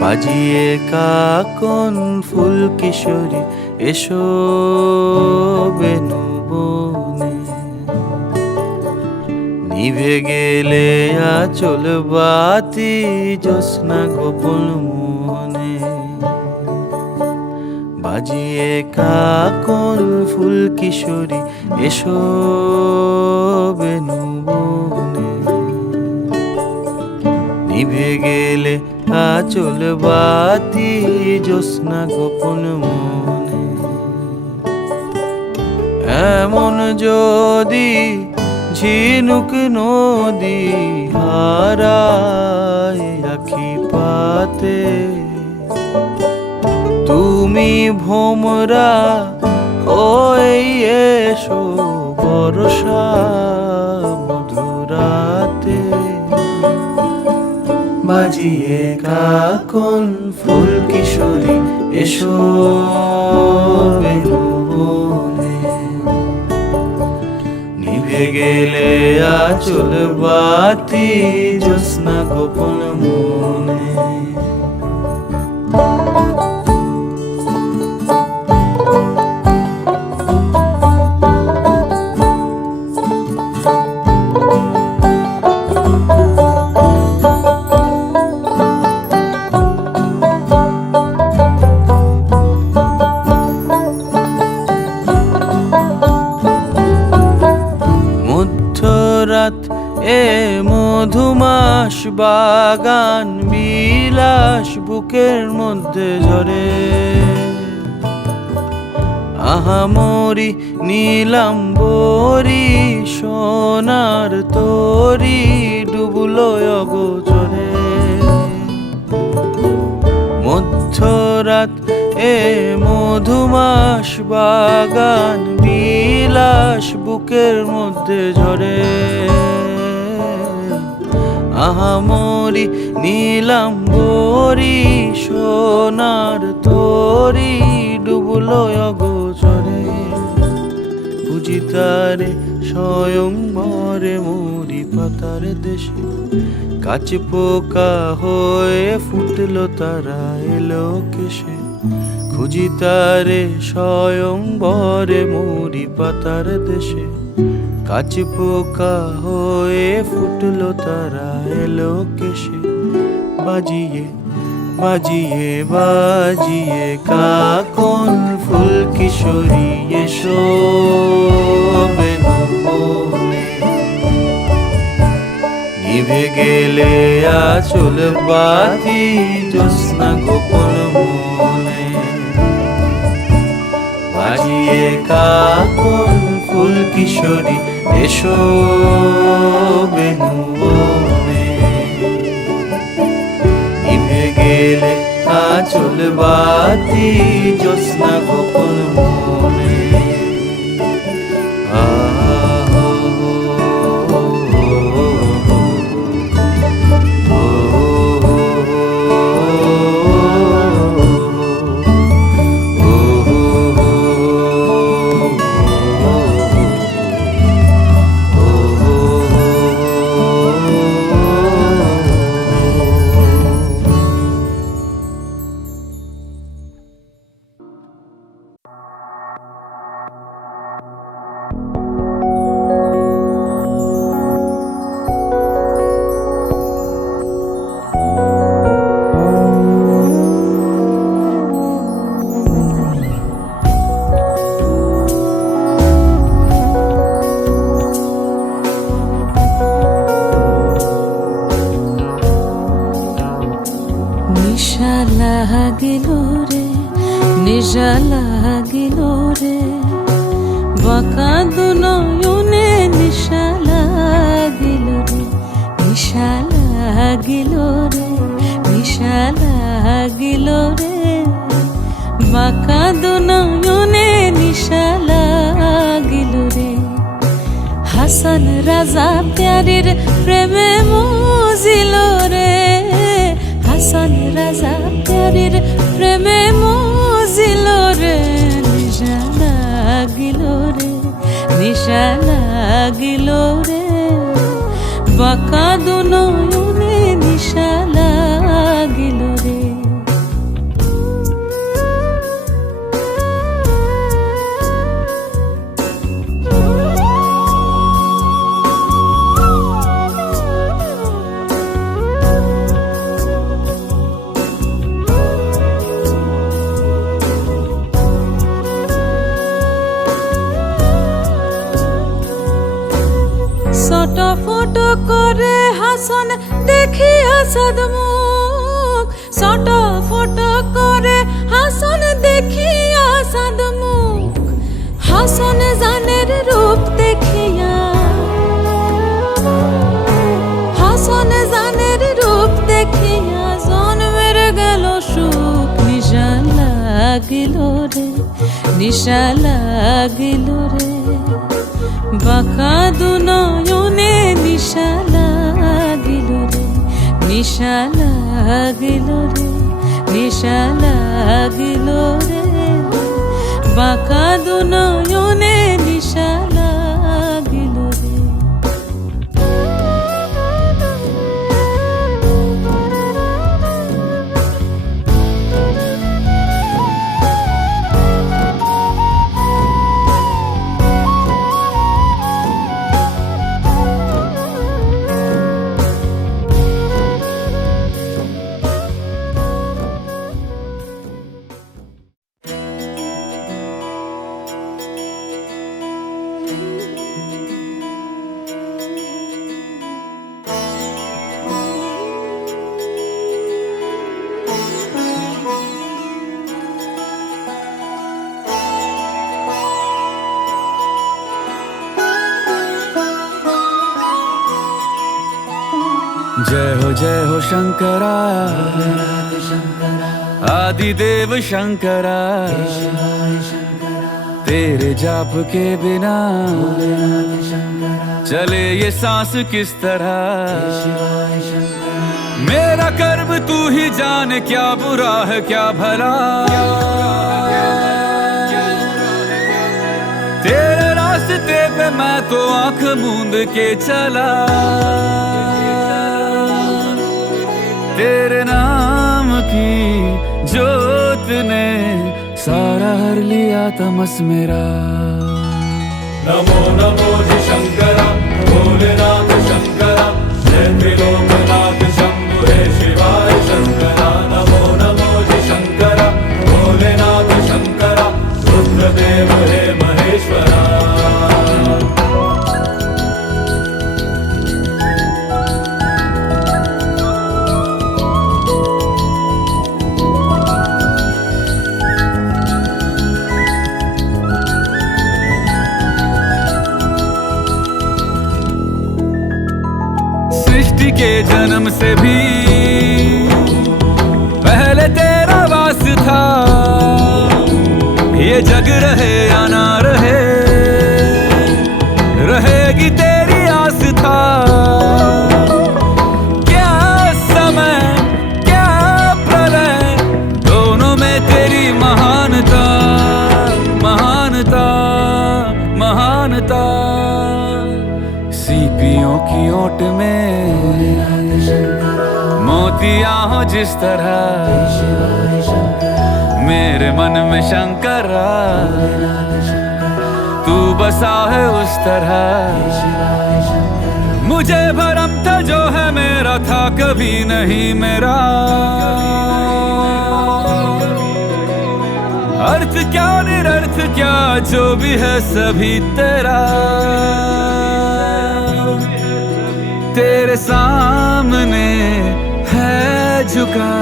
বাজিয়ে কাকন ফুল কিশোরী এসো বেনু বনে, নিভে গেলে আচল বাতি জ্যোৎস্না গোপন মনে। বাজিয়ে কাকন ফুল কিশোরী এসো বেনু বনে, নিভে গেলে আচল বাতি জ্যোৎস্না গোপন মনে। এমন যদি ঝিনুক নদী হারায় আখি পাতে, তুমি ভোমরা হয়ে এসো বর্ষা মধুরাতে। বাজিয়ে কাকন ফুল কিশোরী এসো বেনু বনে, নিভে গেলে আচল বাতি জ্যোৎস্না গোপন মনে। রাত এ মধুমাস বাগান বিলাস বুকের মধ্যে ঝরে, আহামরি নীলাম্বরী সোনার তরি ডুবলো অগোচরে। মধ্যরাত এ মধুমাস বাগান বিলাস বুকের মধ্যে ঝরে, আহামরি নীলাম্বরী সোনার তরি ডুবলো অগোচরে। বুঝি তারে স্বয়ংবরে মরি পাতার দেশে, কাছ পোকা হয়ে ফুটলো তারা এলো কেশে। খুঁজি তারে স্বয়ংবরে মরি পাতার দেশে, কাছ পোকা হয়ে ফুটলো তারা এলো কেশে। বাজিয়ে বাজিয়ে বাজিয়ে কাকন ফুল কিশোরী এসো বেনু বনে, নিভে গেলে আচল বাতি জ্যোৎস্না গোপন মনে। বাজিয়ে কাকন ফুল কিশোরী এসো বেনু বনে, নিভে গেলে আচল বাতি জ্যোৎস্না গোপন মনে। নেশা লাগিল রে, বাঁকা দু নয়নে নেশা লাগিল রে, নেশা লাগিল রে, নেশা লাগিল রে, বাঁকা দু নয়নে নেশা লাগিল রে। হাসান রাজা প্যারির প্রেমে মজিল রে, হাসান রাজা প্যারির প্রেমে মজিল রে। নেশা লাগিল রে, নিশা লাগিল রে বাঁকা দু নয়নে নিশা লাগিল রে ছটফট করে হাসন দেখিয়া সাদমুখ ছটফট করে হাসন দেখিয়া সাদমুখ হাসন জানের রূপ দেখিয়া হাসন জানের রূপ দেখিয়া জন্মের গেল সুখ নিশা লাগিল রে নিশা লাগিল রে বাঁকা দু নয়নে নিশা লাগিল রে নিশা লাগিল রে নিশা লাগিল রে বাঁকা দু নয়নে নিশা লাগিল রে जय हो शंकरा आदिदेव शंकरा तेरे जाप के बिना चले ये सांस किस तरह मेरा कर्म तू ही जाने क्या बुरा है क्या भला तेरे रास्ते पे मैं तो आंख मूंद के चला तेरे नाम की जोत ने सारा हर लिया तमस मेरा नमो नमो जी शंकरा भोलेनाथ शंकरा जय त्रिलोकनाथ शंभु हे शिवाय शंकरा नमो नमो जी शंकरा भोलेनाथ शंकरा रुद्रदेव हे महेश्वरा के जन्म से भी पहले तेरा वास था ये जग रहे या ना रहे रहेगी तेरी आस था क्या समय क्या प्रलय दोनों में तेरी महानता महानता महानता सीपियों की ओट में मोतिया हो जिस तरह मेरे मन में शंकरा तू बसा है उस तरह मुझे भरम था जो है मेरा था कभी नहीं मेरा अर्थ क्या निरर्थ क्या जो भी है सभी तेरा तेरे सामने है झुका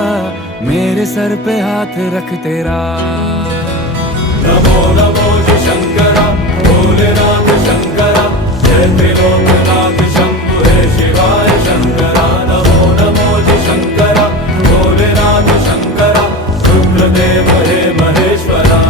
मेरे सर पे हाथ रख तेरा नमो नमो जी शंकरा भोलेनाथ शंकरा जय त्रिलोकनाथ शंभु हे शिवाय शंकरा नमो नमो जी शंकरा भोलेनाथ शंकरा रुद्रदेव हे महेश्वरा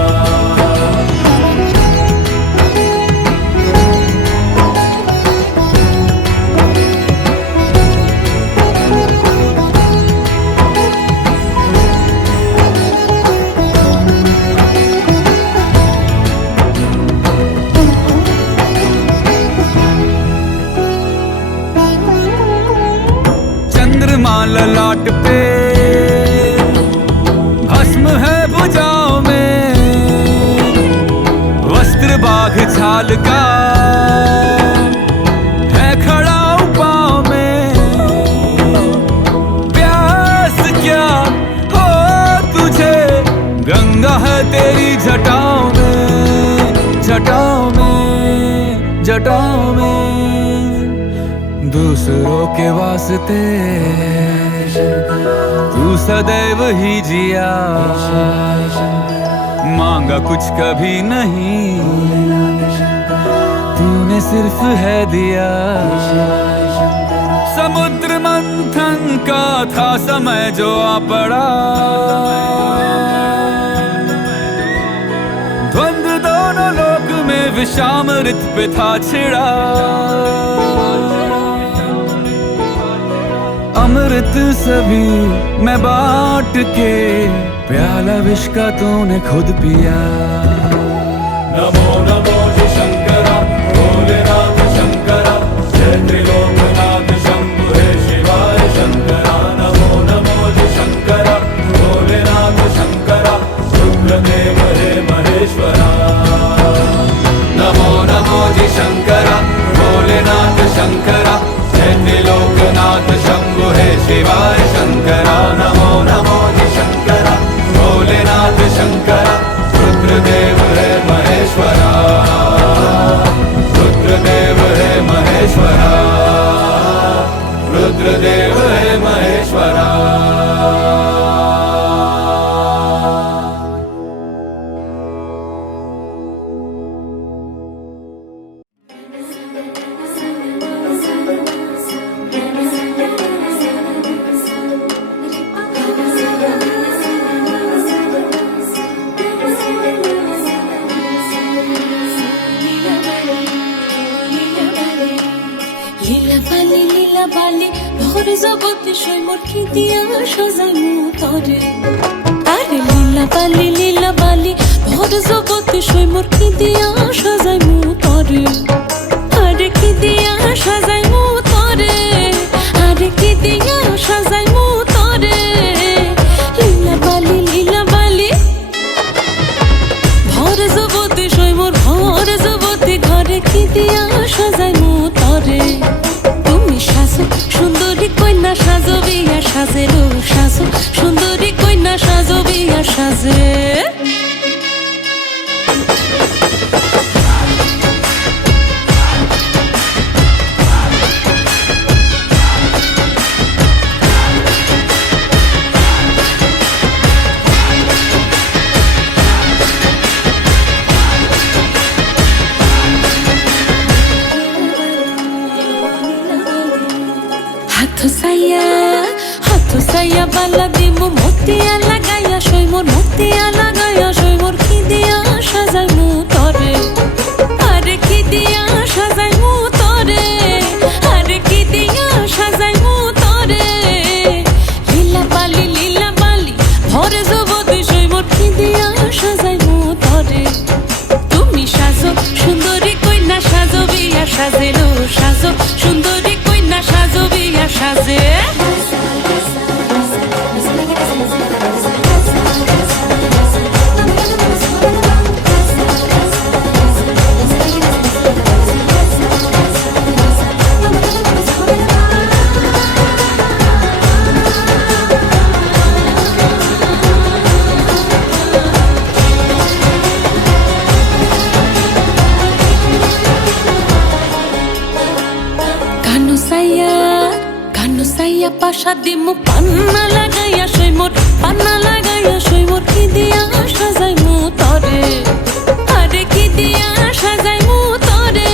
जटाओं में दूसरों के वास्ते तू सदैव ही जिया, मांगा कुछ कभी नहीं, तूने सिर्फ है दिया। समुद्र मंथन का था समय जो आ पड़ा, द्वंद्व दोनों लोक में विषामृत पे था छिड़ा। अमृत सभी मैं बांट के, प्याला विष का तूने खुद पिया। नमो नमो जी शंकरा भोलेनाथ शंकरा, जय त्रिलोकनाथ शंभु हे शिवाय शंकरा। नमो नमो जी शंकरा भोलेनाथ शंकरा, रुद्रदेव हे महेश्वरा। नमो नमो जी शंकरा भोलेनाथ शंकरा, जय त्रिलोकनाथ शंभु हे शिवाय शंकरा। नमो नमो जी शंकरा भोलेनाथ शंकरा, रुद्रदेव हे महेश्वरा। रुद्रदेव हे महेश्वरा, रुद्रदेव हे महेश्वरा। লীলা বালি ভোর জগতে সৈমর কি দিয়া সাজাই মুতরে। আরে লীলা বালি ভোর জগতে সৈমর কি দিয়া সাজাই মুতরে। আরে কি দিয়া সাজাই মুতরে, আরে কি দিয়া সাজাই মুতরে। লীলা বালি ভোর জগতে সৈমর ভোর জগতে ঘরে কি দিয়া সাজাই মুতরে। সাজো সুন্দরী কন্যা সাজো বিয়া সাজে রো, সাজো সুন্দরী কন্যা সাজো বিয়া সাজে। হাথ সাইয়া বালা দিমু মতিয়া লাগাইয়া সৈমর, মতিয়া লাগাইয়া সৈমর কি দিয়া সাজাই মুতরে। আরে কি দিয়া সাজাই মুতরে, আরে কি দিয়া সাজাই মুতরে। লীলা বালি ভরে জগতে সৈমর কি দিয়া সাজাই মুতরে। তুমি সাজো সুন্দরী কন্যা সাজো বিয়া সাজে লো, সাজো সুন্দরী কন্যা সাজো বিয়া সাজে। সাইয়া পাশা দিমু পান্না লাগাইয়া সৈমর, পান্না লাগাইয়া সৈমর কি দিয়া সাজাই মুতরে। আরে কি দিয়া সাজাই মুতরে,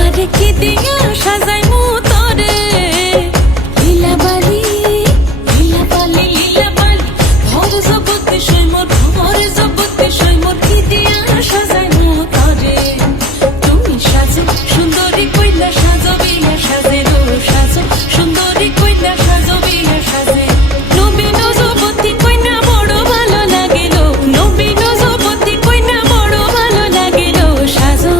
আরে কি দিয়া সাজাই মুতরে। লীলা বালি ভোর জগতে সৈমর, ভোর জগতে সৈমর কি দিয়া সাজাই মুতরে। তুমি সাজো সুন্দরী কইলা সাজো বিয়া সাজে রো, সাজো সুন্দরী কইলা সাজো বিয়া সাজে। নবীন যুবতী কইনা বড় ভালো লাগিল, নবীন যুবতী কইনা বড় ভালো লাগিল। সাজো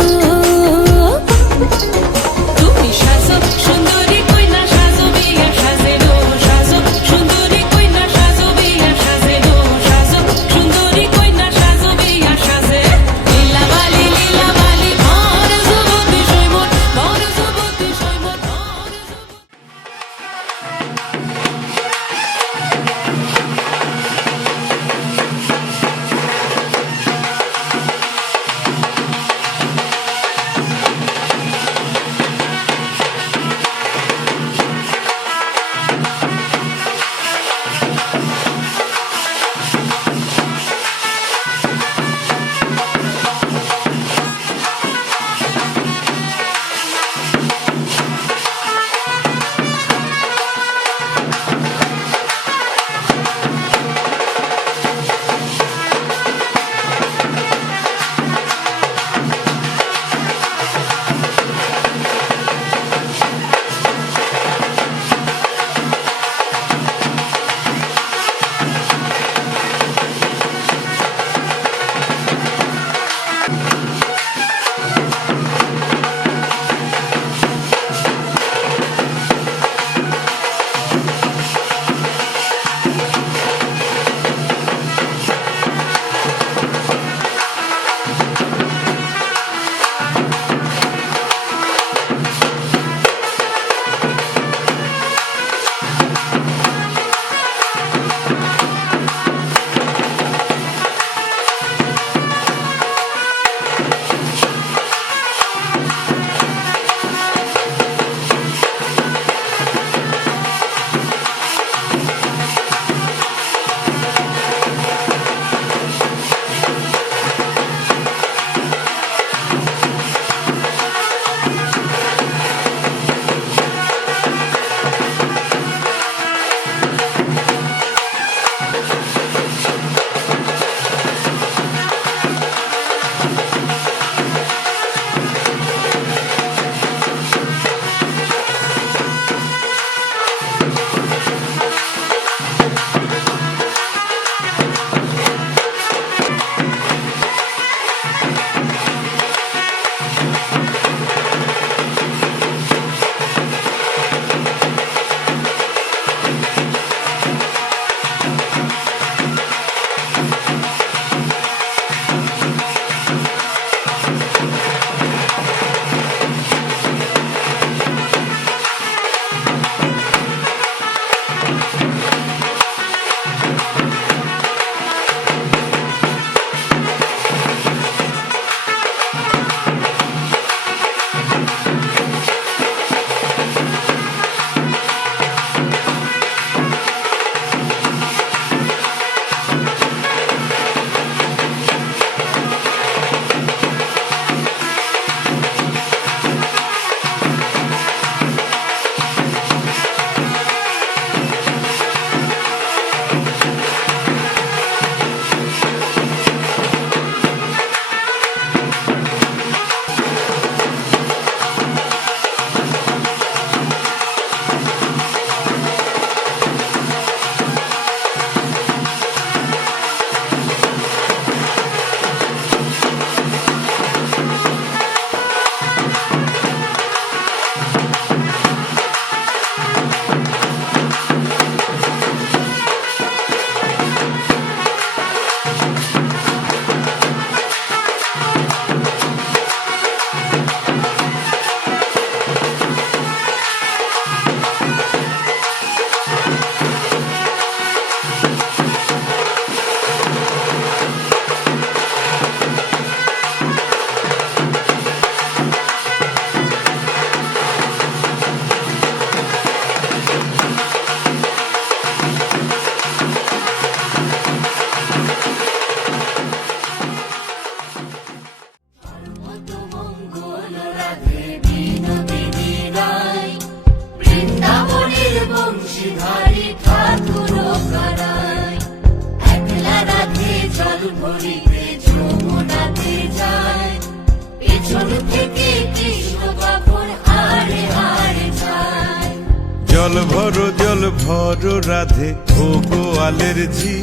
জল ভর রাধে ও গোয়ালের ঝি,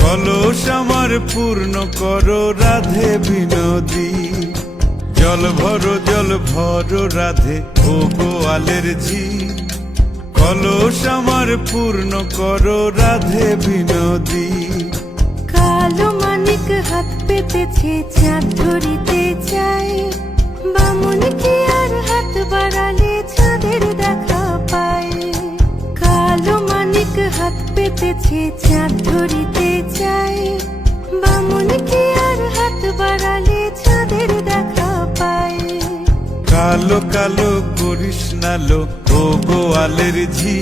কলস আমার পূর্ণ করো রাধে বিনোদী। জল ভর রাধে ও গোয়ালের ঝি, কলস আমার পূর্ণ করো রাধে বিনোদী। কালো মানিক হাত পেতেছে চাঁদ ধরিতে চাই, বামুন কি আর হাত বাড়ালে চাঁদের দেখা পায়। কালো মানিক হাত পেতেছে চাঁদ ধরিতে চাই, বামুন কি আর হাত বাড়ালে চাঁদের দেখা পায়। কালো কালো করিস নালো ও গোয়ালের ঝি,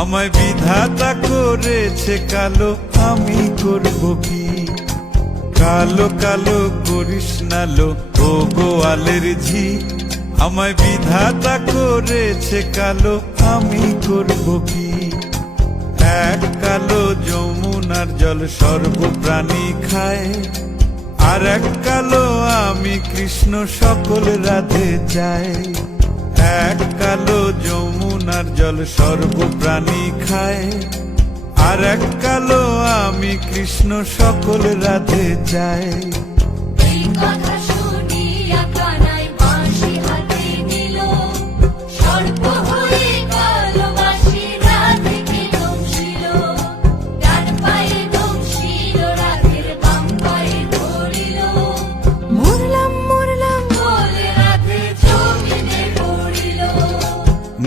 আমায় বিধাতা করেছে কালো, আমি করব কি? কালো কালো করিস নালো ও গোয়ালের ঝি, আমায় বিধাতা করেছে কালো, আমি করব কি? এক কালো যমুনার জল সর্বপ্রাণী খায়, আর এক কালো আমি কৃষ্ণ সকল রাধে চাই। এক কালো যমুনার জল সর্বপ্রাণী খায়, আর এক কালো আমি কৃষ্ণ সকল রাধে চাই। এই কথা শুনিয়া কানাই বাঁশি হাতে নিল, সর্প হয়ে কালো বাঁশি রাধেকে দংশিল। ডান পায়ে দংশিল, রাধের বাম পায়ে ধরিল। মরলাম মরলাম বলে রাধে জমিনে পড়িল।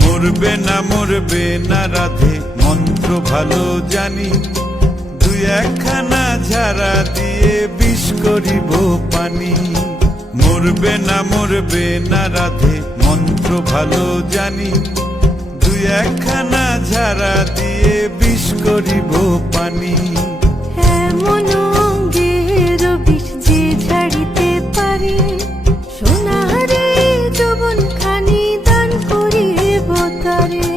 মরবে না রাধে মন্ত্র ভালো জানি, দুই একখানা ঝাড়া দিয়ে বিষ করিব পানি। মরবে না রাধে মন্ত্র ভালো জানি, দুই একখানা ঝাড়া দিয়ে বিষ করিব পানি। এমন অঙ্গের বিষ যে ঝাড়িতে পারে, সোনারে যৌবন খানি দান করিব তারে।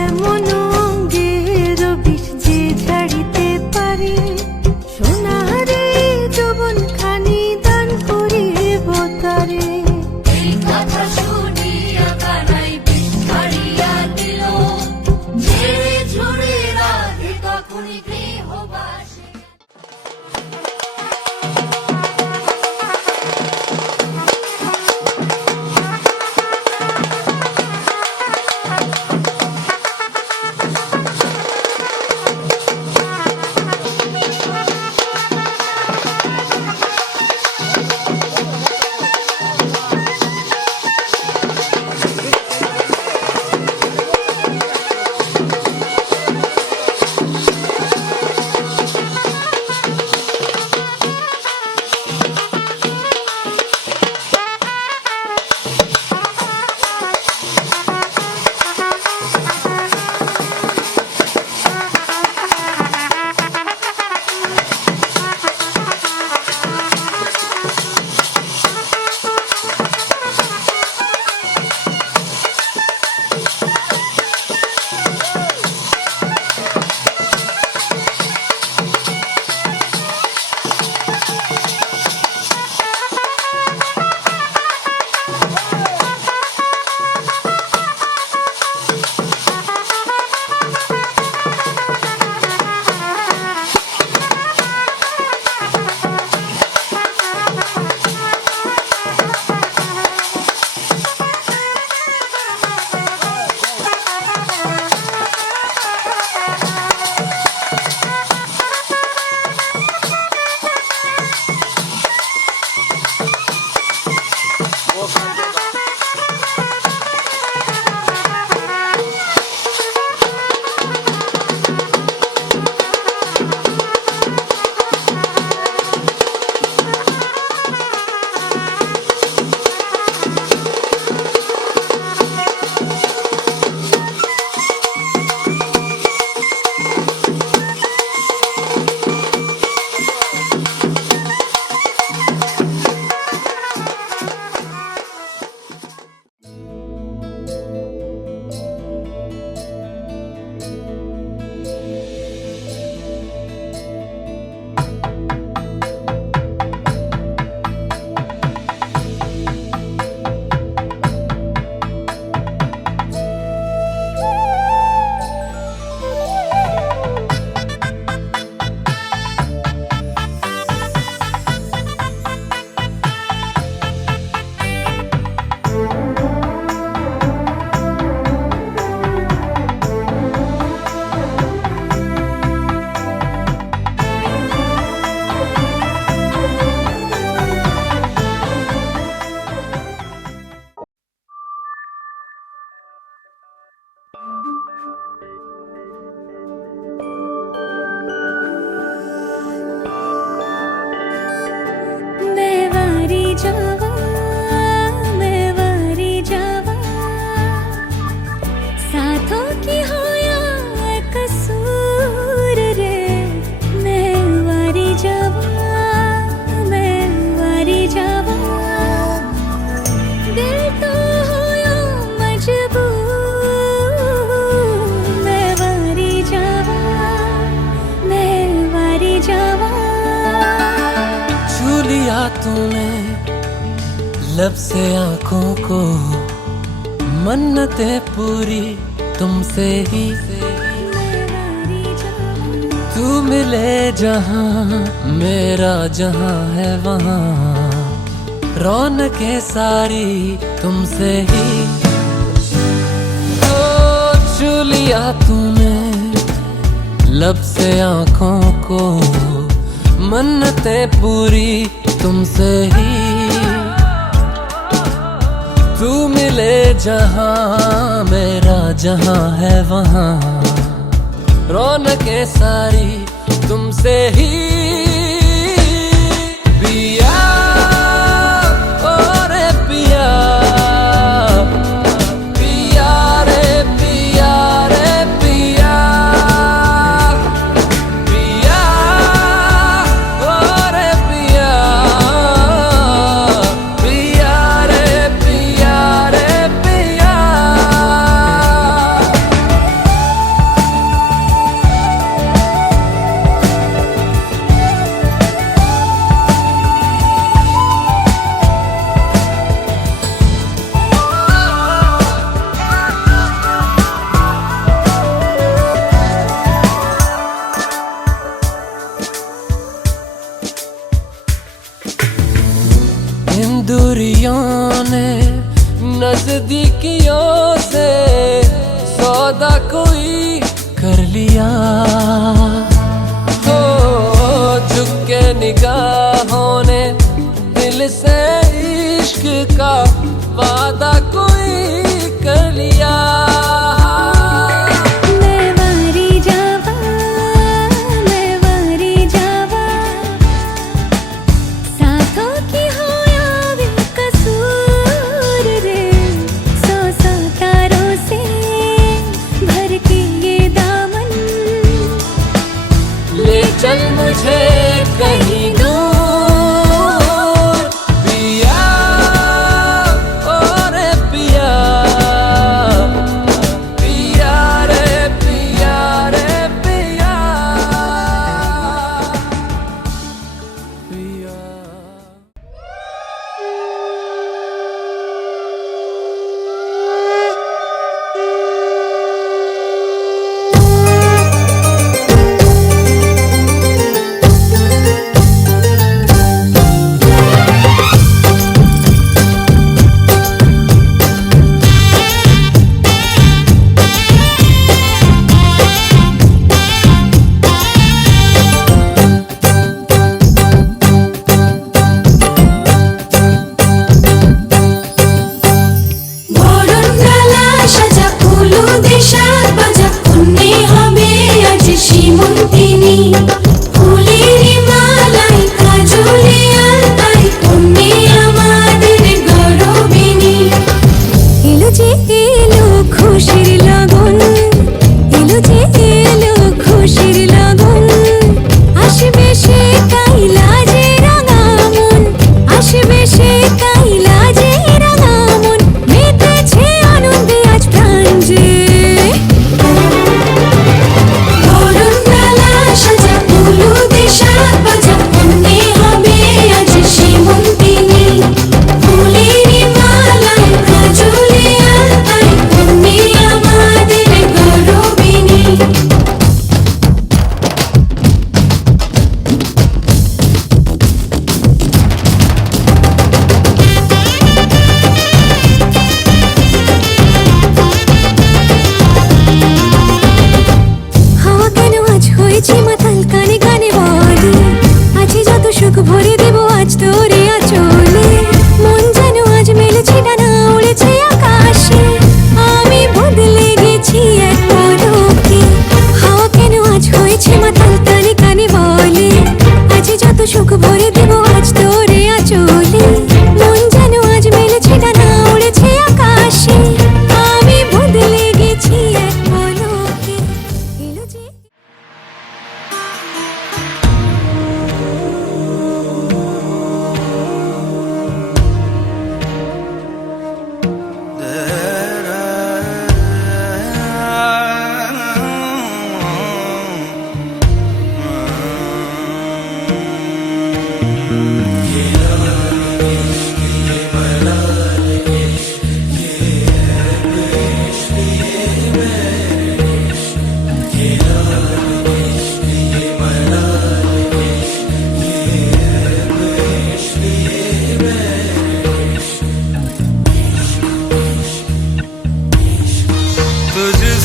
এমন অঙ্গের বিষ যে ঝাড়িতে পারে, সোনারে যৌবন খানি দান করিব তারে। এই কথা শুনিয়া কানাই বিষ ছাড়িয়া দিল, ঝেড়ে ঝুড়ে রাধে তখনই গৃহবাসে। तूने लब से आंखों को, मन्नतें पूरी तुमसे ही। तू मिले जहां मेरा जहां है वहां, रौनकें सारी तुमसे ही। तो छू लिया तूने लब से आंखों को, मन्नतें पूरी तुमसे ही। तू मिले जहां मेरा जहां है वहां, रौनकें सारी तुमसे ही। पिया ओ रे पिया, पिया रे पिया रे पिया, पिया ओ रे पिया, पिया रे पिया रे पिया। इन दूरियों ने नजदीकियों से सौदा कोई कर लिया। हो झुक के निगाहों ने दिल से इश्क का वादा कोई कर लिया। चल मुझे कहीं दूर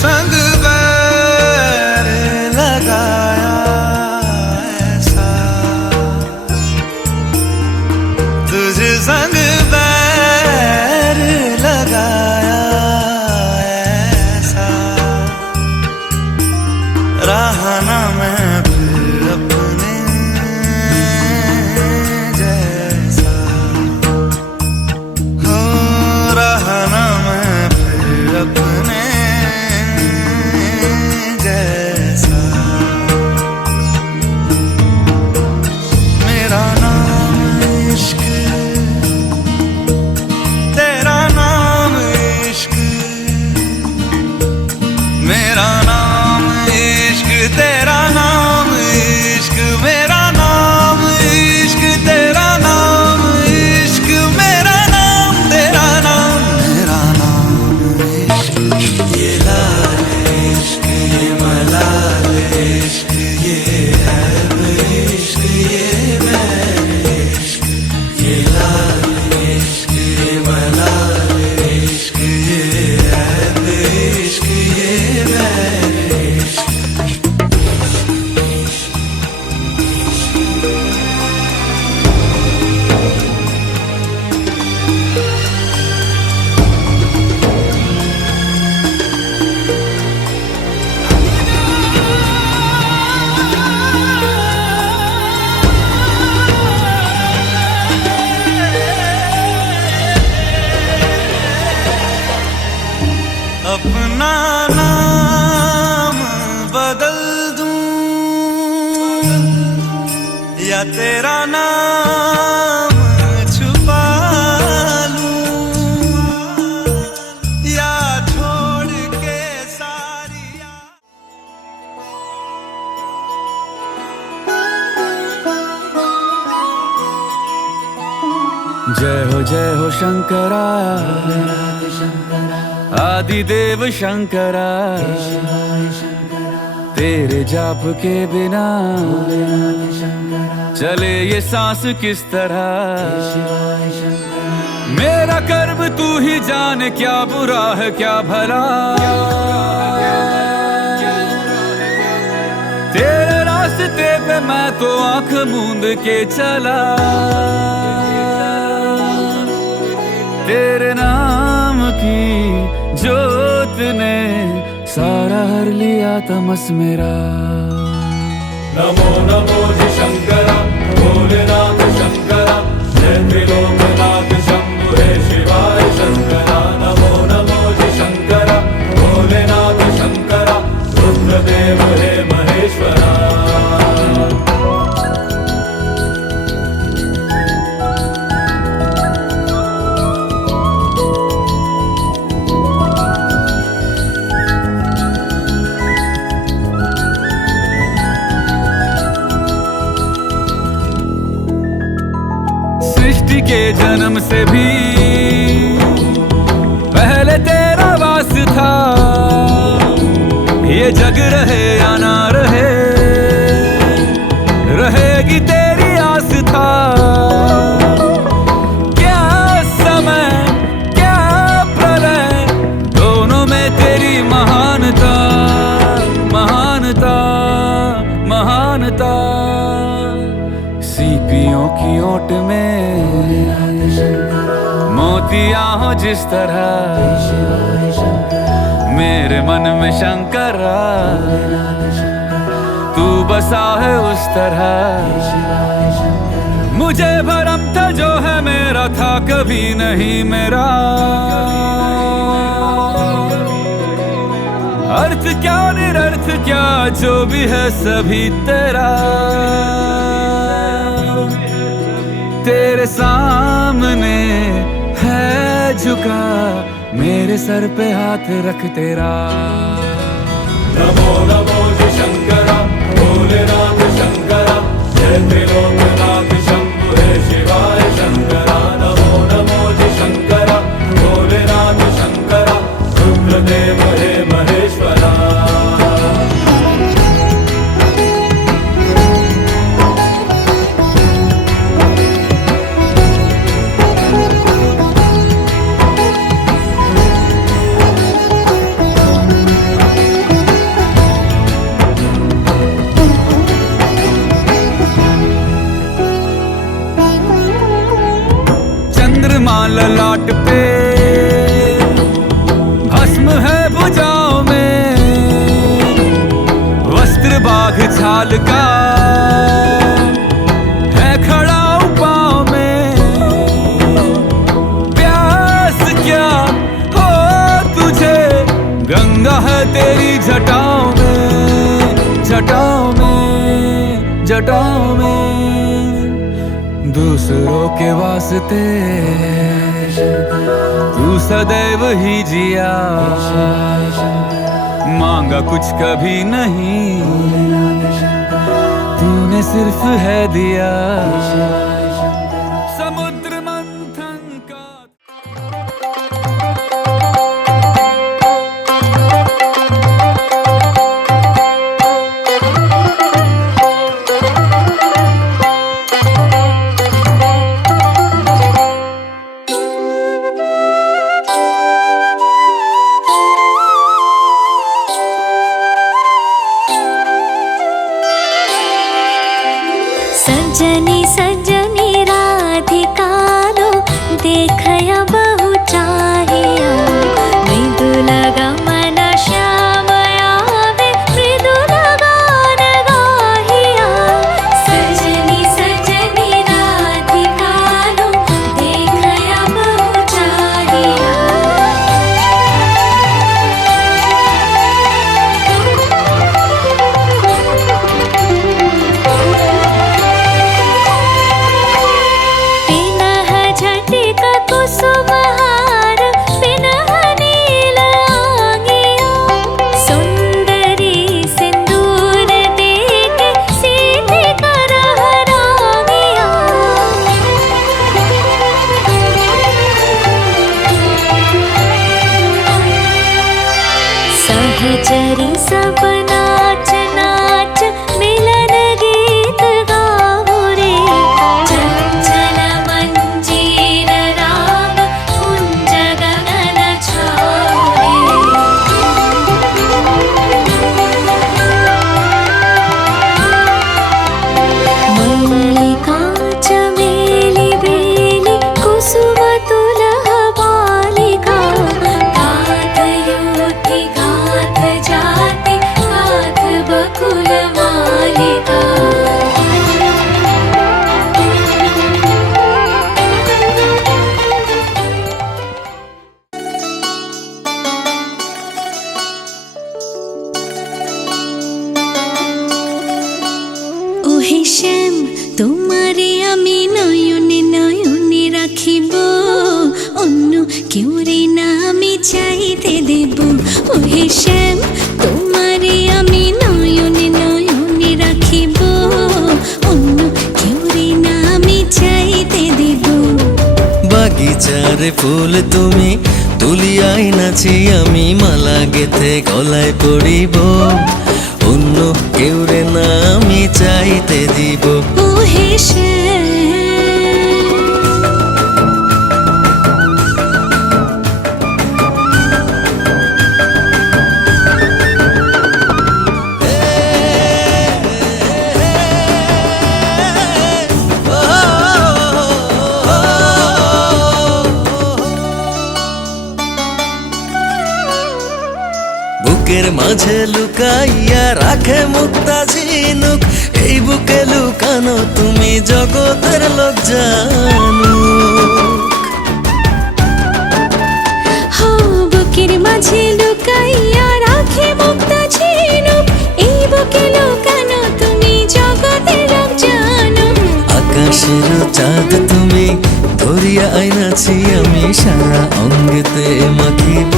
संग बैर लगाया ऐसा, तुझे संग बैर लगाया ऐसा, रहा ना मैं फिर अपने जैसा, हो रहा ना मैं फिर अपने जैसा। मेरा नाम इश्क, तेरा नाम इश्क, मेरा नाम इश्क, तेरा नाम इश्क, मेरा नाम इश्क, तेरा नाम इश्क, मेरा नाम तेरा नाम, मेरा नाम इश्क, ये लाल इश्क, ये मलाल इश्क, ये ऐब इश्क, ये मैल इश्क, ये लाल इश्क, ये मलाल इश्क, ये ऐब इश्क, ये मैल इश्क। अपना नाम बदल दूं या तेरा नाम छुपा लूं, या छोड़ के सारी जय हो शंकरा, आदिदेव शंकरा, तेरे जाप के बिना चले ये सांस किस तरह। मेरा कर्म तू ही जाने, क्या बुरा है क्या भला, तेरे रास्ते पे मैं तो आंख मूंद के चला, तेरे नाम की जोत ने सारा हर लिया तमस मेरा। नमो नमो जी शंकरा, भोलेनाथ शंकरा, जय त्रिलोकनाथ शंभु हे शिवाय शंकरा। नमो नमो जी शंकरा, भोलेनाथ शंकरा, रुद्रदेव हे महेश्वरा। सृष्टि के जन्म से भी पहले तेरा वास था, ये जग रहे या ना रहे, रहेगी तेरी आस था। क्या समय क्या प्रलय, दोनों में तेरी महानता, महानता, महानता। सीपियों की ओट में मोतियां हो जिस तरह, मेरे मन में शंकरा तू बसा है उस तरह। मुझे भरम था जो है मेरा था कभी नहीं मेरा, अर्थ क्या निरर्थ क्या जो भी है सभी तेरा। तेरे सामने है झुका मेरे सर पे हाथ रख तेरा। नमो नमो जी शंकरा, भोलेनाथ शंकरा, जय त्रिलोकनाथ शंभु हे शिवाय शंकरा। नमो नमो जी शंकरा, भोलेनाथ शंकरा, रुद्रदेव हे महेश्वरा। साल का है खड़ा हूं पाँव में, प्यास क्या हो तुझे, गंगा है तेरी जटाओं में, जटाओं में, जटाओं में। दूसरों के वास्ते तू सदैव ही जिया, मांगा कुछ कभी नहीं, तूने सिर्फ है दिया। समुद्र मंथन का सजनी सजनी राधिका लो देखया बहु चाहिया, मृदुल गमन श्यामया वे मृदुल गान गाहिया। सजनी सजनी राधिका लो देखया बहु चाहिया। पिनह झटिक कुसुमहार पिनह नील आंगिया, सुंदरी सिंदूर देके सीते करहरागिया। सहचरी सब नाच नाच मिलन गीत गाओ रे, चंचल मंजीर राग कुंज गगन छाओ रे। मल्लिका चमेली बेली कुसुम तुलह बालिका, गाथ युवती गाथ जाति गाथ बकुल मालिका। ওহে শ্যাম তোমারে আমি নয়নে নয়নে রাখিব, অন্য কেউরে না আমি চাইতে দেব। ওহে শ্যাম তোমারে আমি নয়নে নয়নে রাখিব, অন্য কেউরে না আমি চাইতে দেব। বাগিচার ফুল তুমি তুলিয়াই নাচি আমি মালা গেথে গলায় পড়িব, অন্য কেউরে না আমি চাইতে দিব। ওহে শ্যাম বুকের মাঝে লুকাইয়া রাখে মুক্তা ঝিনুক, এই বুকে লুকানো তুমি জগতের লোক জানুক। হো বুকের মাঝে লুকাইয়া রাখে মুক্তা ঝিনুক, এই বুকে লুকানো তুমি জগতের লোক জানো। আকাশের চাঁদ তুমি ধরিয়া আইনাছি আমি সারা অঙ্গেতে মাখিব,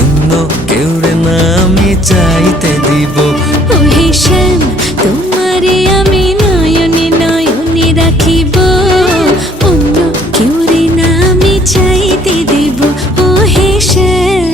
অন্য কেউরে না আমি চাইতে দিব। ওহে শ্যাম তোমারে আমি নয়নে নয়নে রাখিব, অন্য কেউরে না আমি চাইতে দেব। ওহে শ্যাম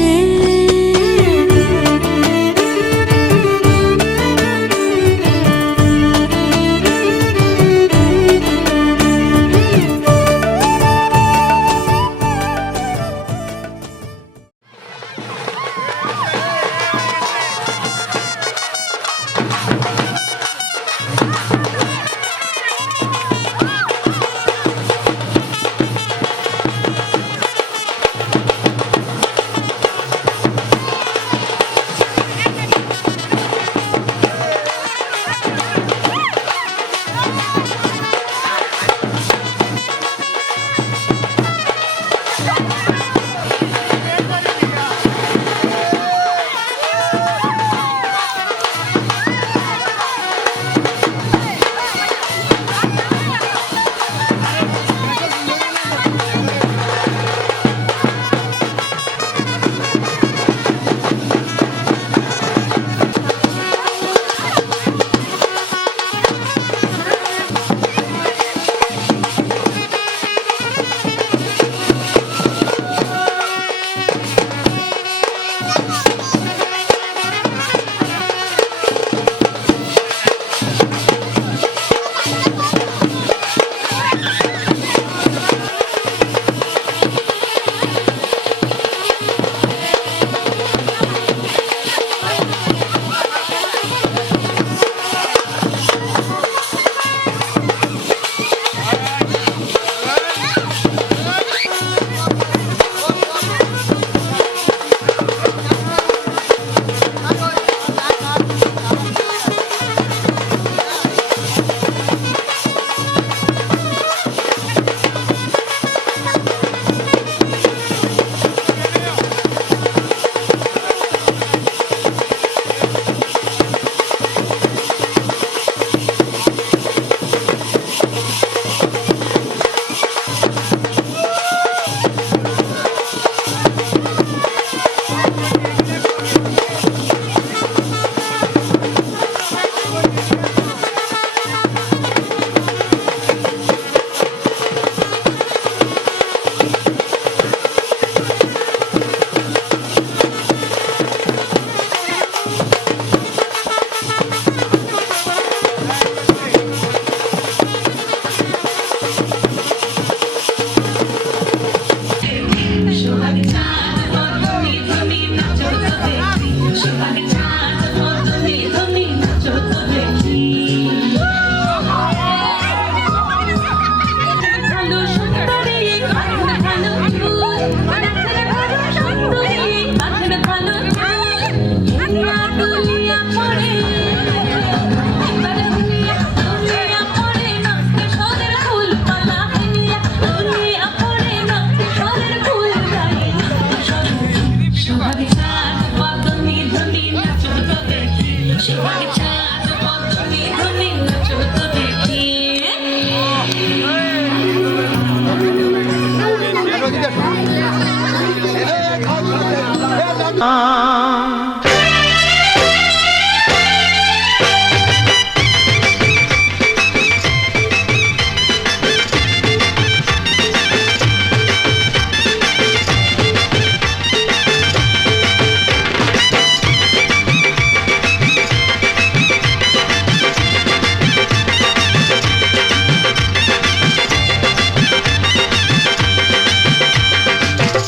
সোহাগ চাঁদ তুমি তুমি নাচো তো দেখি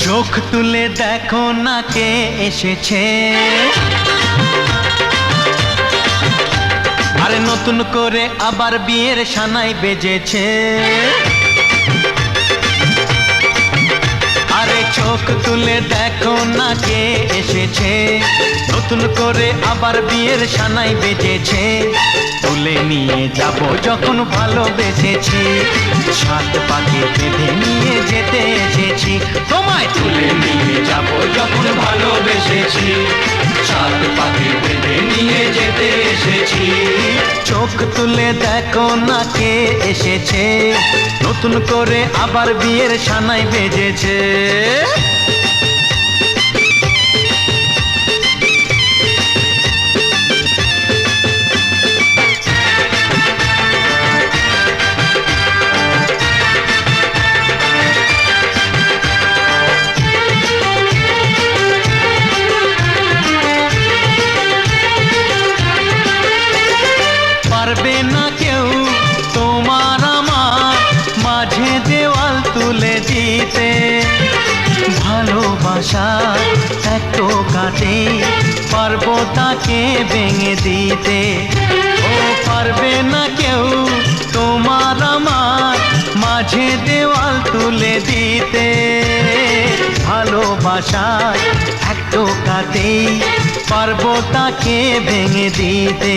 চোখ তুলে দেখো না কে এসেছে, আরে নতুন করে আবার বিয়ের সানাই বেজেছে। আরে চোখ তুলে দেখো না কে এসেছে, নতুন করে আবার বিয়ের সানাই বেজেছে। তুলে নিয়ে যাব যখন ভালোবেসেছি, সাত পাকে বেঁধে নিয়ে যেতে এসেছি। তোমায় তুলে নিয়ে যাব যখন ভালোবেসেছি, সাত পাকে বেঁধে নিয়ে যেতে এসেছি। চোখ তুলে দেখো না কে এসেছে, নতুন করে আবার বিয়ের সানাই বেজেছে। পারবে না কেউ তোমার আমার মাঝে দেওয়াল তুলে দিতে, ভালোবাসা এত কাটে পারবো তাকে ভেঙে দিতে। ও পারবে না কেউ তোমার আমার মাঝে দেওয়াল তুলে দিতে, ভালোবাসা এত কাটে পারবো তাকে ভেঙে দিতে।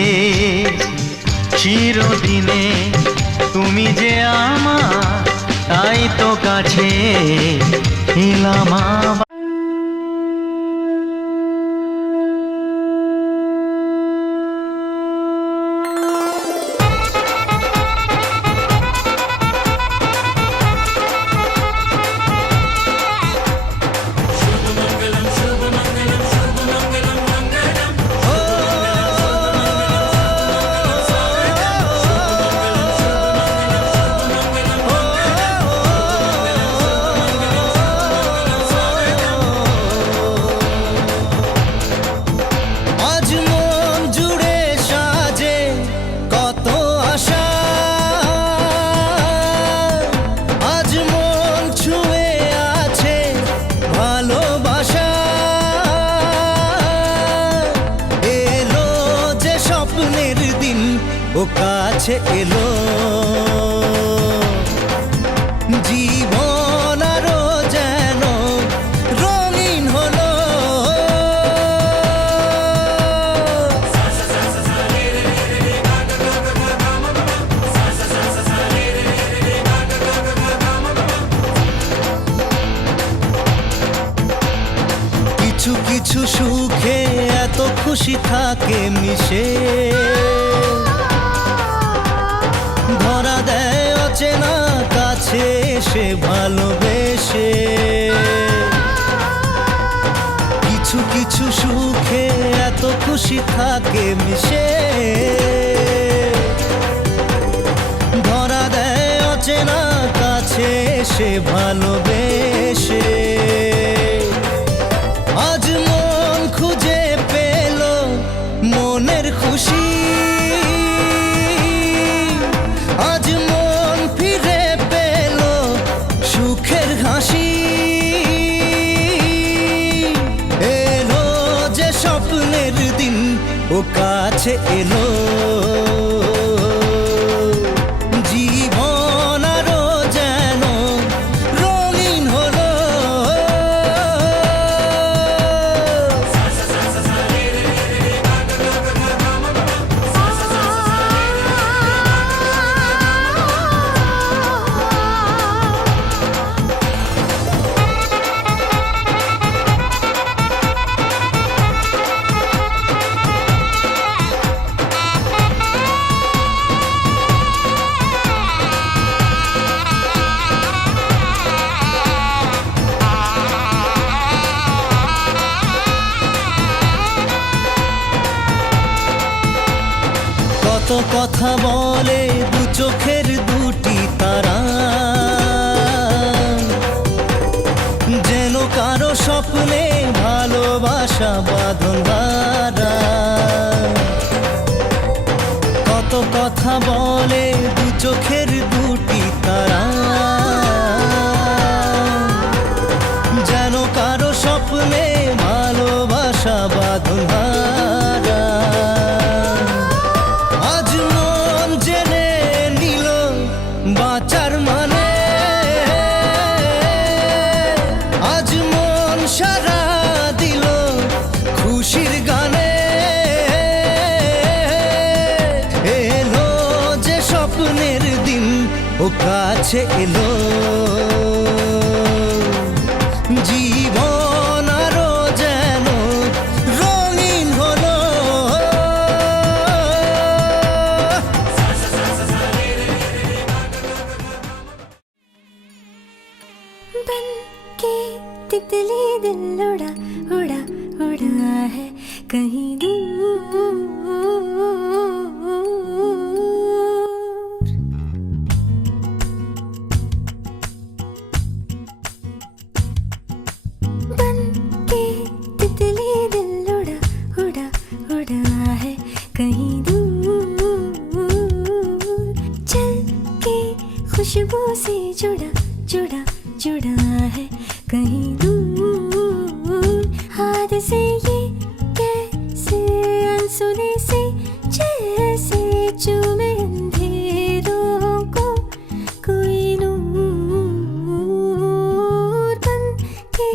চিরদিনে তুমি যে আমার, তাই তো কাছে এলাম আবার। ও কাছে এলো, জীবন আরো যেন রঙিন হলো। কিছু কিছু সুখে এত খুশি থাকে মিশে, ধরা দেয় অচেনা কাছে সে ভালোবেসে। কিছু কিছু সুখে এত খুশি থাকে মিশে, ধরা দেয় অচেনা কাছে সে ভালোবেসে। আজ মন খুঁজে পেল মনের খুশি, আজ মন ফিরে পেল সুখের হাসি। এলো যে স্বপ্নের দিন, ও কাছে এলো, জীবন আরো যেন রঙিন হলো। কথা বলে দু চোখের দুটি তারা, যেন কারো স্বপ্নে ভালোবাসা বাঁধন হারা। কত কথা বলে দু চোখের দুটি তারা, যেন কারো স্বপ্নে ভালোবাসা বাঁধন হারা। আজ মন জেনে নিল বাঁচার মানে, আজ মন সারা দিল খুশির গানে। এলো যে স্বপ্নের দিন ও কাছে এলো, জীবন আরো যেন রঙিন হলো। बन के तितली दिल उड़ा उड़ा उड़ा है कहीं दूर। बन के तितली दिल उड़ा उड़ा उड़ा है कहीं दूर। चल के खुशबू से जुड़ा जुड़ा जुड़ा है कहीं दूर। हाथ से ये कैसे अनसुने से जैसे चूमे अंधेरों को कोई नूर। बन के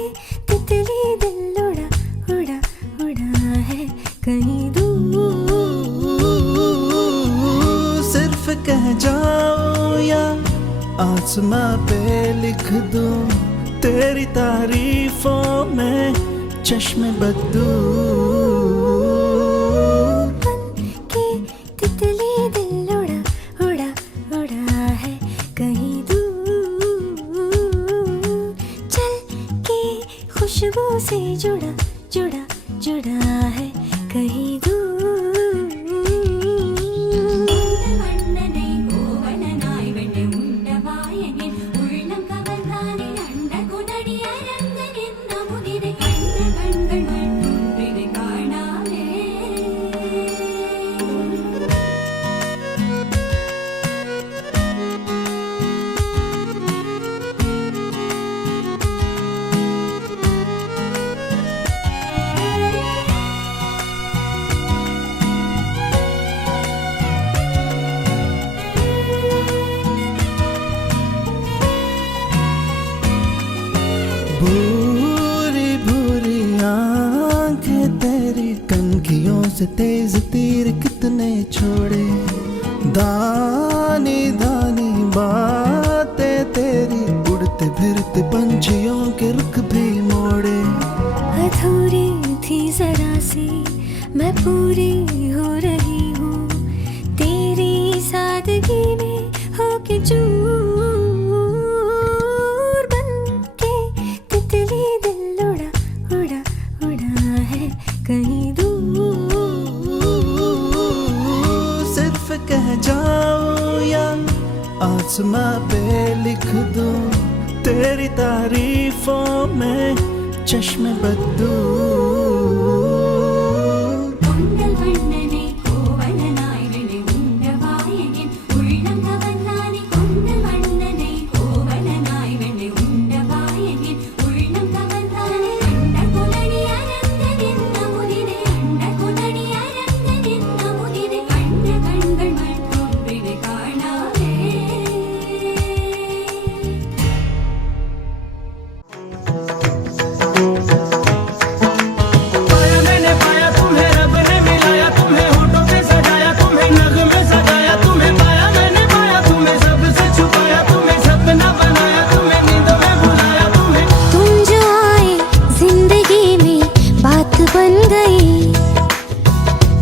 तितली दिल उड़ा उड़ा उड़ा है कहीं दूर। सिर्फ कह जाओ या आसमां पे लिख दूं तेरी तारीफों में चश्मे बदू। बन के तितली दिल उड़ा उड़ा उड़ा है कहीं दूर। चल के खुशबू से जुड़ा जुड़ा जुड़ा है कहीं दूर। भूरी भूरी आंखें तेरी कनखियों से तेज तीर कितने छोड़े। दानी दानी बातें तेरी उड़ते फिरते पंछियों के रुख भी मोड़े। अधूरी थी जरा सी मैं पूरी हो रही हूँ तेरी सादगी में होके चूर। बन के तितली दिल उड़ा उड़ा उड़ा है कहीं दूर। सिर्फ कह जाओ या आसमां पे लिख दूं तेरी तारीफों में चश्मे बदू।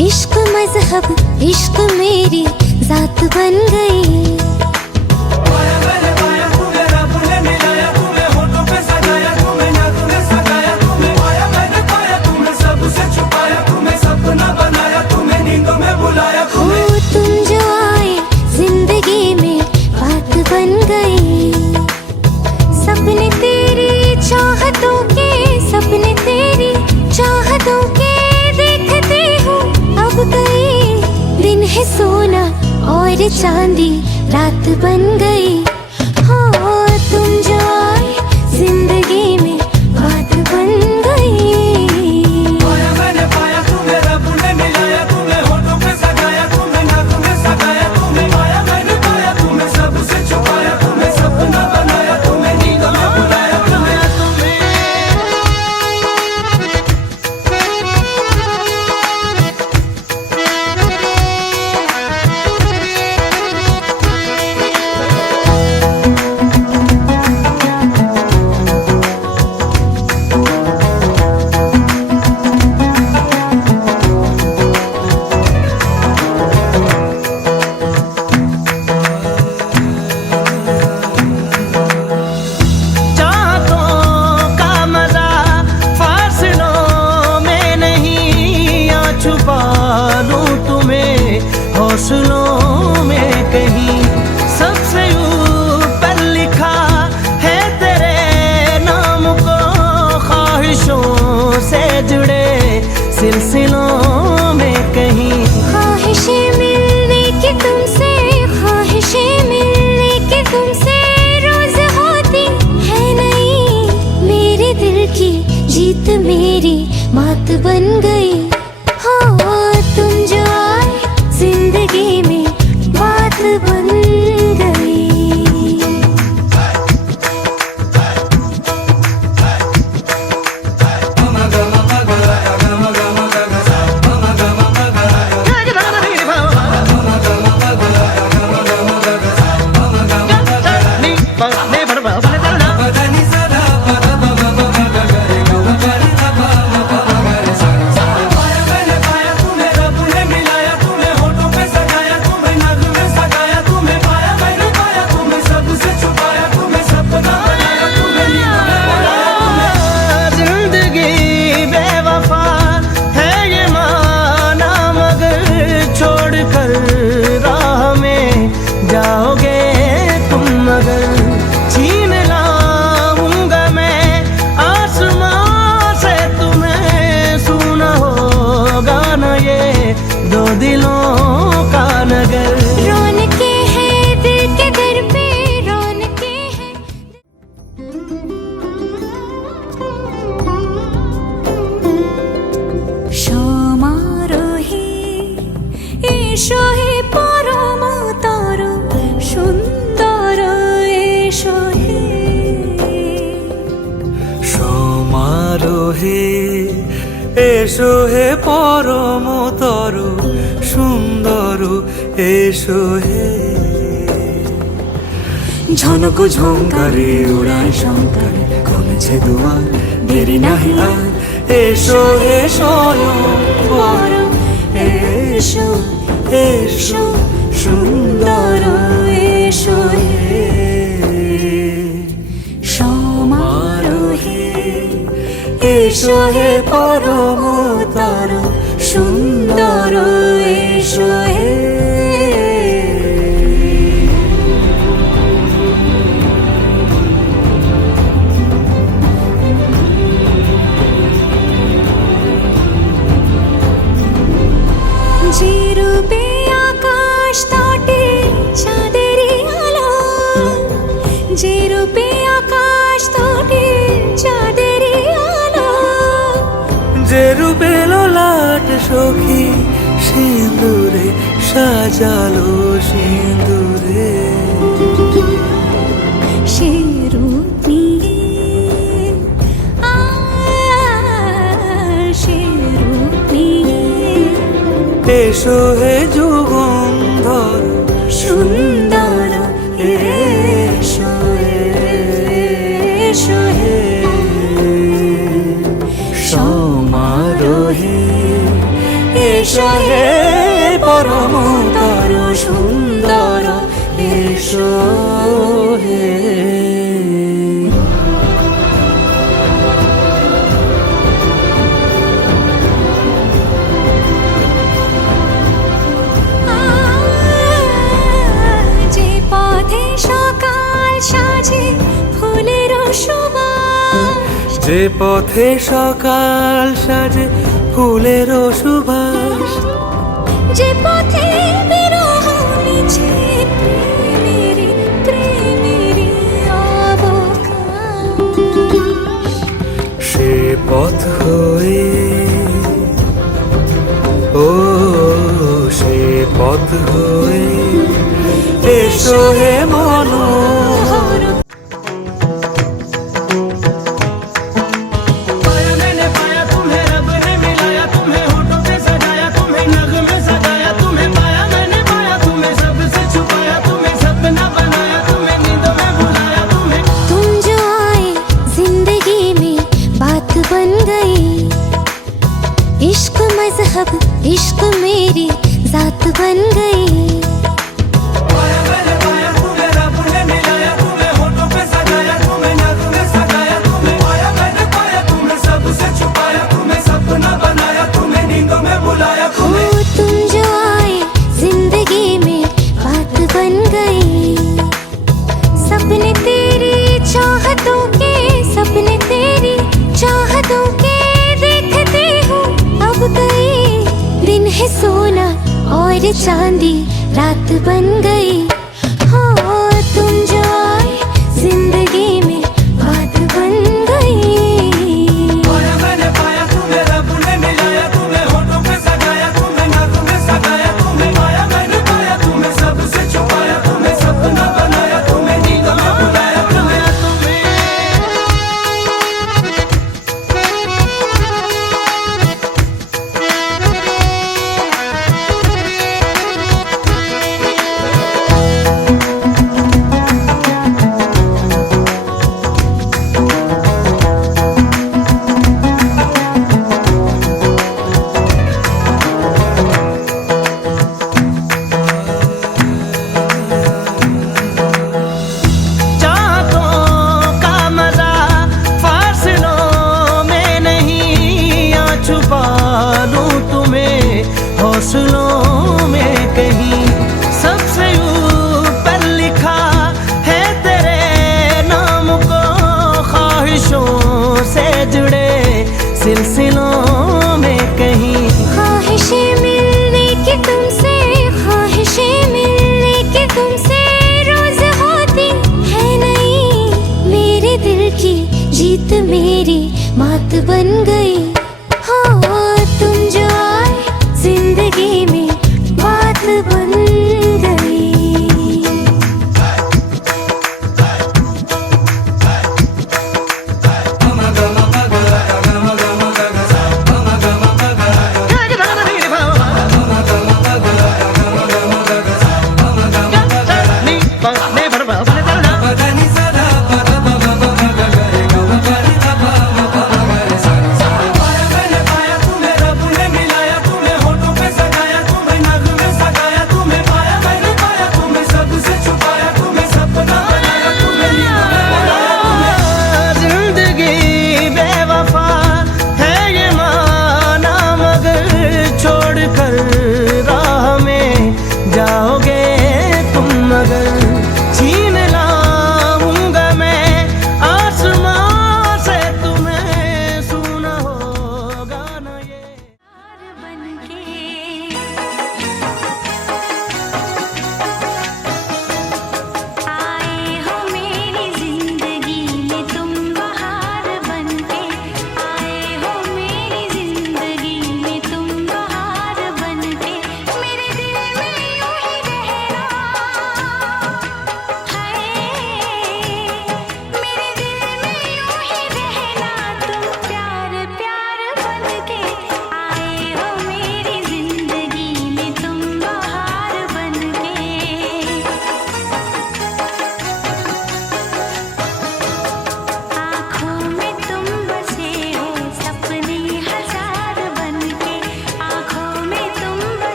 इश्क मजहब इश्क मेरी जात बन गई। ओ तुम जो और चांदी रात बन गई हो तुम जो आए जिंदगी में बात बन गई पाया मैंने पाया तुम्हें रब ने मिलाया तुम्हें होठों पे सगाया तुम्हें नाक में सगाया तुम्हें पाया मैंने पाया तुम्हें सबसे छुपाया तुम्हें सपना बनाया तुम्हें नींद में बुलाया तुम्हें चाहतों का मजा फासलों में नहीं या छुपा लूं तुम्हें हौसलों में कहीं सबसे ऊपर लिखा है तेरे नाम को ख्वाहिशों से जुड़े सिलसिलों में कहीं ख्वाहिशें मिलने की तुमसे ख्वाहिशें मिलने की तुमसे रोज होती है नहीं मेरे दिल की जीत मेरी मात बन गई हो तुम जो आए जिंदगी में बात बन गई पाया मैंने पाया तुम्हें रब ने मिलाया तुम्हें होठों पे सगाया तुम्हें नाक में सगाया तुम्हें पाया मैंने पाया तुम्हें सबसे छुपाया तुम्हें सपना बनाया तुम्हें नींद में बुलाया जिंदगी बेवफा है ये माना मगर छोड़ कर राह में जाओगे तुम मगर छीन लाऊंगा मैं आसमां से तुम्हें सुना होगा ना ये दो दिलों का नगर रौनके हैं दिल के दर पे रौनके हैं সমারোহে এসো হে পরম তর সুন্দর এসো হে সমারোহে এসো হে পরমতর সুন্দর এসো হে ঝনক ঝঙ্কারে উড়ায় শঙ্কারে কমেছে দুয়ার দেরি নাহি আর এসো হে স্বয়ং পরম এসো এসো সুন্দর এসো হে সমারোহে এসো হে পরমতর সুন্দর এসো হে যে রূপে আকাশ তটে চাঁদেরই আলো যে রূপে আকাশ তটে চাঁদেরই আলো যে রূপে লোলাট সখী সিঁদুরে সাজালো সিঁদুরে সে রূপ নিয়ে সে রূপ নিয়ে এসো হে যুগন্ধর সুন্দর এসো এসো হে সমারোহে এসো হে পরমতর সুন্দর এসো হে যে পথে সকাল সাজে ফুলের সুবাস যে পথে সকাল সাজে ফুলের সুবাস যে পথে বিরহ মিছে পথ হয়ে, ও সে পথ হয়ে এসো হে মনোহর। पाया मैंने पाया तुम्हें, रब ने मिलाया तुम्हें, होठों पे सजाया तुम्हें, नगमे सजाया तुम्हें, पाया मैंने पाया तुम्हें, सबसे छुपाया तुम्हें, सपना बनाया तुम्हें, नींदों में बुलाया तुम्हें। तुम जो आए जिंदगी में बात बन गई, इश्क मजहब इश्क मेरी जात बन गई। पाया मैंने पाया तुम्हें, रब ने मिलाया तुम्हें, होठों पे सजाया तुम्हें, नगमे सजाया तुम्हें, पाया मैंने पाया तुम्हें, सबसे छुपाया तुम्हें, सपना बनाया तुम्हें, नींदों में बुलाया ओ तुम्हें। तुम जो आए जिंदगी में बात बन गई, सपने तेरी चाहतों के, सपने तेरी चाहतों के देखती हूँ अब गई। दिन है सोना और चांदी रात बन गई, हो तुम जो आए जिंदगी में बात बन गई। पाया मैंने पाया तुम्हें, रब ने मिलाया तुम्हें, होठों पे सजाया तुम्हें, नगमे सजाया तुम्हें, पाया मैंने पाया तुम्हें, सबसे छुपाया तुम्हें, सपना बनाया तुम्हें, नींदों में बुलाया तुम्हें।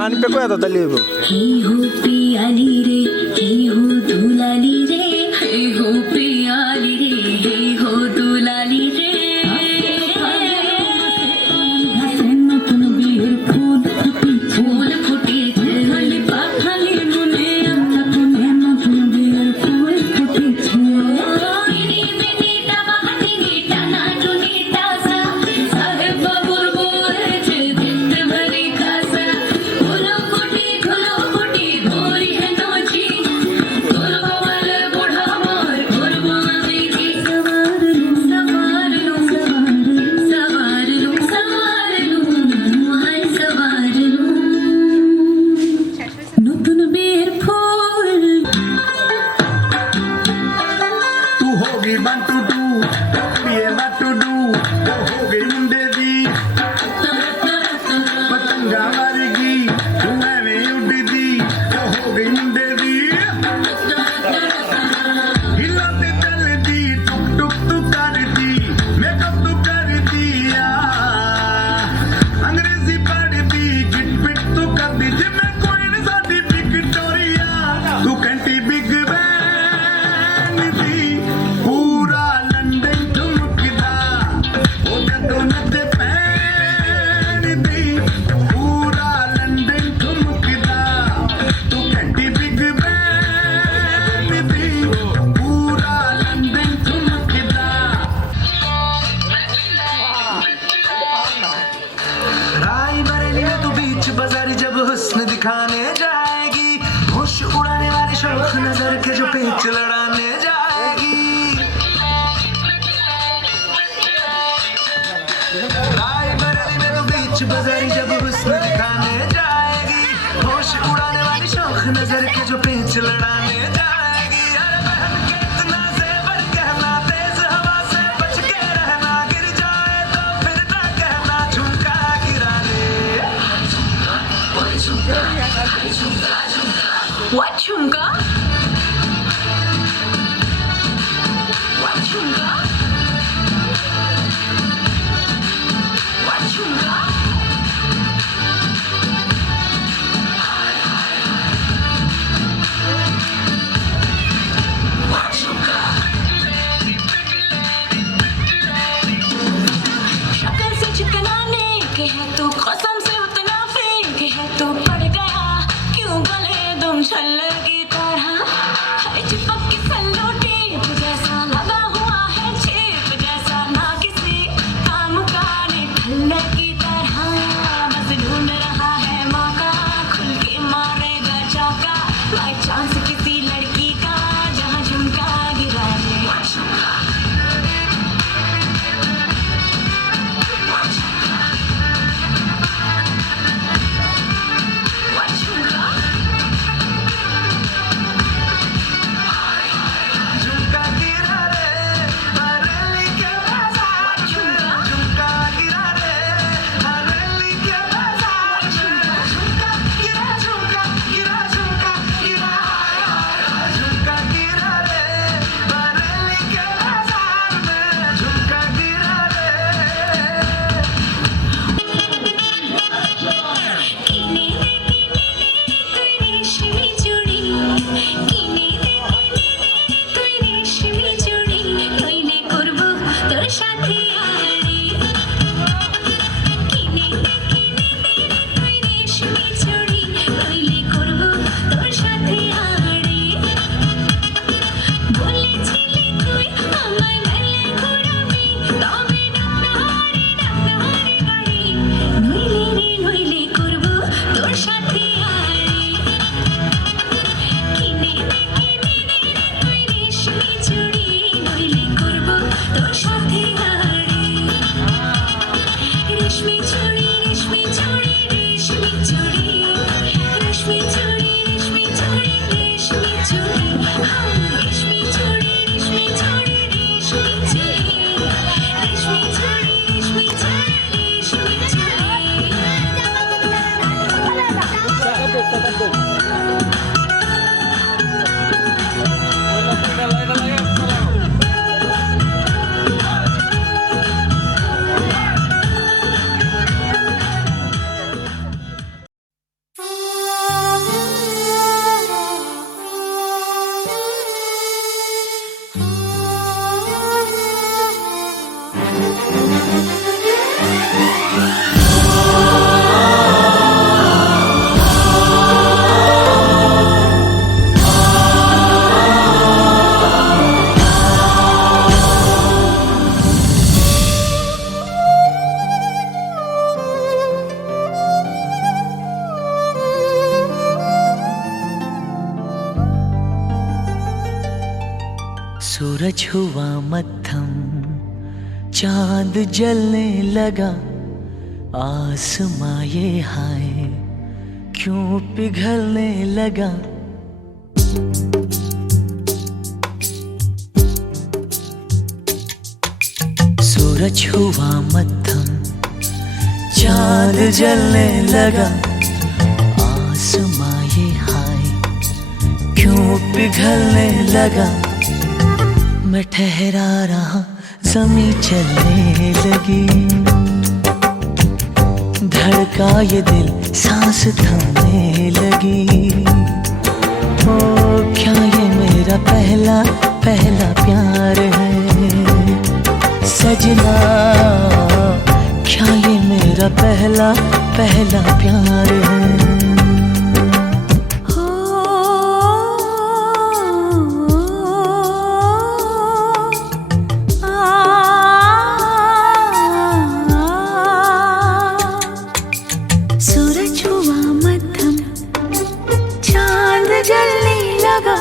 হানিপে কয়া তো তালি হইব हे हो पियाली रे हे हो दुलाली रे हे हो पियाली रे हे हो दुलाली रे নতুন বিয়ের ফুল ফুটেছে হলি পাখালি মনে নতুন বিয়ের ফুল ফুটেছে মিনি মিনি টাবা হাতি টানা টুনি টাসা সাহেব বাবুর বলেছে দেখতে ভারী খাসা ফুলো ফুটি ভরি है नौची তোর বাবার বুড়া মার করবো আমি কি সবার লু হায় সবার লু নতুন বিয়ের ফুল तू होगी बंटू टू ये बंटू डू वो होगी मुंडे दी पतंगा मारेगी तू मैंने उड़ी दी वो होगी मुंडे दी हिलाते चल दी टुक टुक तू कर दी मेकअप तू कर दिया अंग्रेजी पढ़ दी गिट पिट तू कर दी जिम्मे कोई नहीं साथी विक्टोरिया तू कंटी बिग बैन दी पूरा लंदन ठुमकदा ओ जदों नचे पैन दी पूरा लंदन ठुमकदा तू कंटी बिग बैन दी पूरा लंदन ठुमकदा राई बरेली में तू बीच बाजारी जब हुस्न दिखाने जाएगी होश उड़ाने वाली शौक नजर के जो पेच लड़ाने जाएगी राय बरेली में तू बीच बाजारी जब हुस्न दिखाने जाएगी होश उड़ाने वाली शौक नजर के जो पेच लड़ाने जाएगी अरे बहन के इतना ज़ेवर कहना तेज हवा से बच के रहना गिर जाए तो फिर ना कहना झुमका गिरा दे What chunga? What chunga? What chunga? What chunga? शक्ल से चिकनाने के है तू कसम से उतना फेंक है तू पड़ गया क्यों गले दम छल की तरह सूरज हुआ मध्यम, चांद जलने लगा, आसमां ये हाय क्यों पिघलने लगा। सूरज हुआ मध्यम, चांद जलने लगा, आसमां ये हाय क्यों पिघलने लगा। मैं ठहरा रहा, ज़मीं चलने लगी, धड़का ये दिल, सांस थमने लगी। ओ क्या ये मेरा पहला पहला प्यार है सजना, क्या ये मेरा पहला पहला प्यार है। जलने लगा,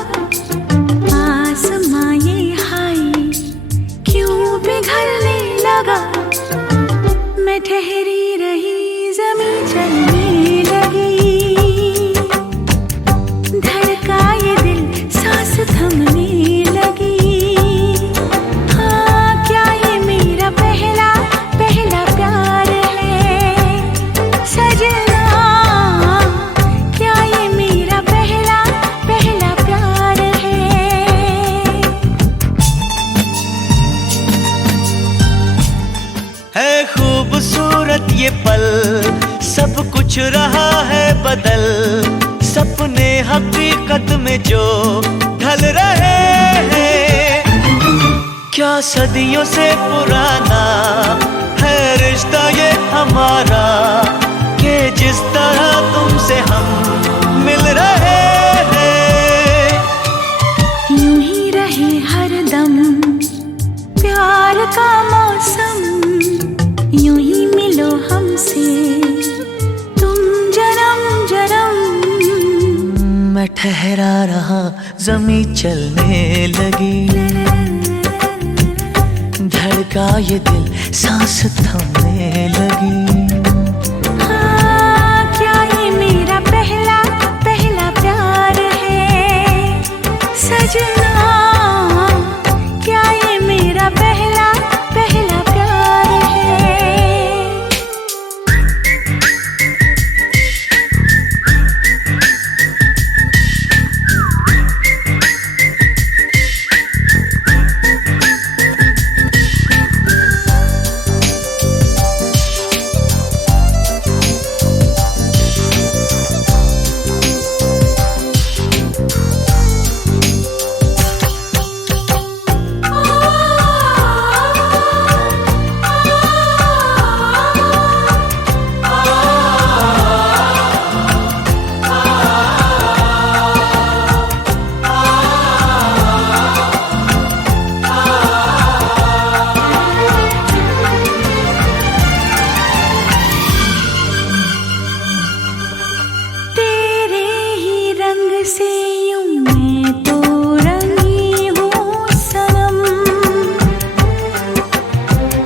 आसमां ये हाय क्यों पिघलने लगा। मैं ठहरी रही, ज़मीं चलने लगी, धड़का ये दिल, सांस थमने लगी। हाँ क्या ये मेरा पहला पहला प्यार है सजना, है खूबसूरत ये पल, सब कुछ रहा है बदल, सपने हकीकत में जो ढल रहे हैं। क्या सदियों से पुराना है रिश्ता ये हमारा, कि जिस तरह तुमसे हम मिल रहे हैं। यूं ही रहे हरदम प्यार का मौसम, यूं ही मिलो हमसे तुम जन्म जन्म। मैं ठहरा रहा, ज़मीं चलने लगी, धड़का ये दिल, सांस थमने लगी। हाँ क्या ये मेरा पहला पहला प्यार है सजना, क्या ये मेरा पहला पहला प्यार है। से यूं मैं तो रंगी हूँ सनम,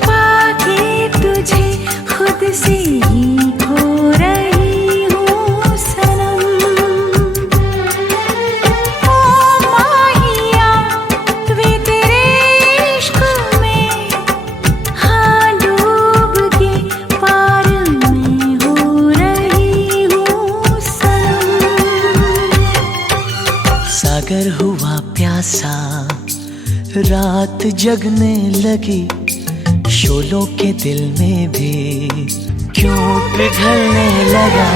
पाके तुझे खुद से ही खो रही हूँ सनम। ओ माहिया वे तेरे इश्क में, हाँ डूब के पार में हो रही हूँ सनम। सागर हुआ प्यासा, रात जगने लगी, शोलों के दिल में भी क्यों पिघलने लगा।